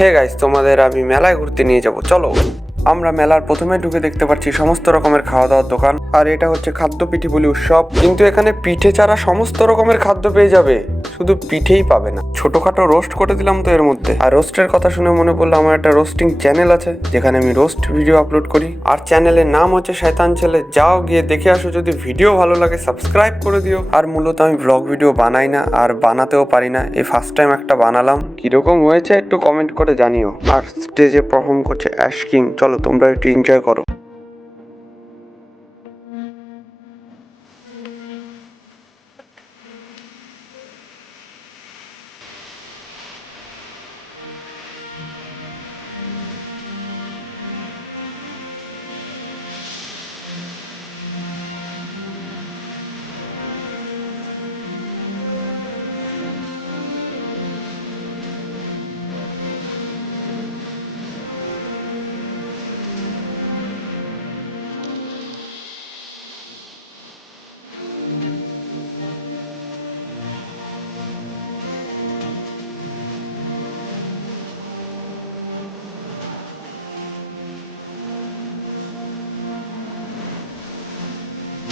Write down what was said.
Hey guys, তোমাদের আমি মেলায় ঘুরতে নিয়ে যাব, চলো। আমরা মেলার প্রথমে ঢুকে দেখতে পাচ্ছি সমস্ত রকমের খাওয়া দাওয়ার দোকান। আর এটা হচ্ছে খাদ্য পিঠে বলি উৎসব, কিন্তু এখানে পিঠে ছাড়া সমস্ত রকমের খাদ্য পেয়ে যাবে, শুধু পিঠেই পাবে না। ছোটখাটো রোস্ট করে দিলাম তো এর মধ্যে। আর রোস্টের কথা শুনে মনে পড়লো আমার একটা রোস্টিং চ্যানেল আছে, যেখানে আমি রোস্ট ভিডিও আপলোড করি। আর চ্যানেলের নাম হচ্ছে শয়তান ছেলে, যাও গিয়ে দেখে আসো। যদি ভিডিও ভালো লাগে সাবস্ক্রাইব করে দিও। আর মূলত আমি ব্লগ ভিডিও বানাই না, আর বানাতেও পারি না, এই ফার্স্ট টাইম একটা বানালাম। কিরকম হয়েছে একটু কমেন্ট করে জানিও। আর স্টেজে পারফর্ম করছে অ্যাশ কিং, চলো তোমরা একটু এনজয় করো।